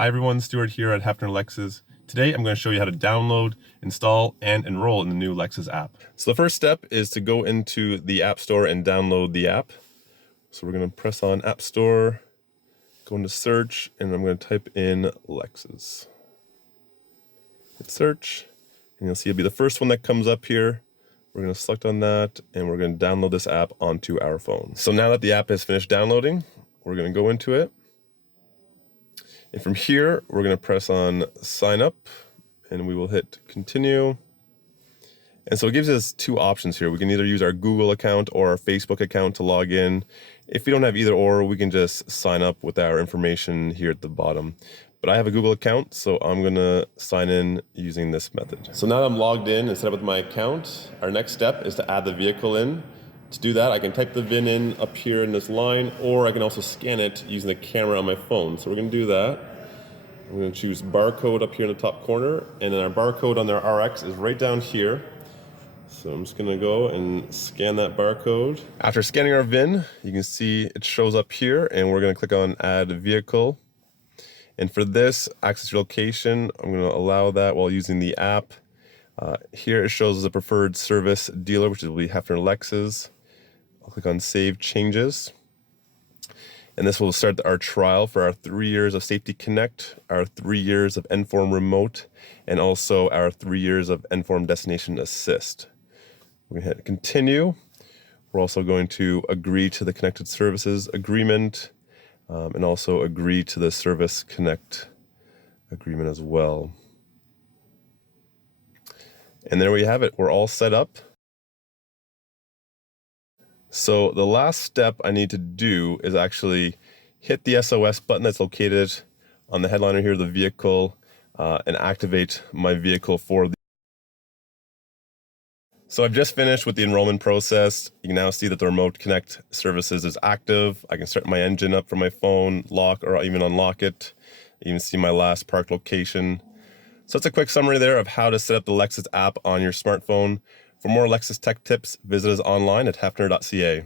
Hi everyone, Stuart here at Heffner Lexus. Today I'm going to show you how to download, install, and enroll in the new Lexus app. So the first step is to go into the App Store and download the app. So we're going to press on App Store, go into search, and I'm going to type in Lexus. Hit search, and you'll see it'll be the first one that comes up here. We're going to select on that, and we're going to download this app onto our phone. So now that the app has finished downloading, we're going to go into it. And from here, we're going to press on sign up, and we will hit continue. And so it gives us two options here. We can either use our Google account or our Facebook account to log in. If we don't have either or, we can just sign up with our information here at the bottom. But I have a Google account, so I'm going to sign in using this method. So now that I'm logged in and set up with my account, our next step is to add the vehicle in. To do that, I can type the VIN in up here in this line, or I can also scan it using the camera on my phone. So we're going to do that. I'm going to choose barcode up here in the top corner, and then our barcode on their RX is right down here. So I'm just going to go and scan that barcode. After scanning our VIN, you can see it shows up here, and we're going to click on Add Vehicle. And for this, access your location, I'm going to allow that while using the app. Here it shows as a preferred service dealer, which will be Heffner Lexus. I'll click on Save Changes. And this will start our trial for our 3 years of Safety Connect, our 3 years of Enform Remote, and also our 3 years of Enform Destination Assist. We're going to hit Continue. We're also going to agree to the Connected Services Agreement, and also agree to the Service Connect Agreement as well. And there we have it. We're all set up. So the last step I need to do is actually hit the SOS button that's located on the headliner here of the vehicle and activate my vehicle for the... So I've just finished with the enrollment process. You can now see that the Remote Connect Services is active. I can start my engine up from my phone, lock or even unlock it. You can see my last parked location. So that's a quick summary there of how to set up the Lexus app on your smartphone. For more Lexus tech tips, visit us online at heffner.ca.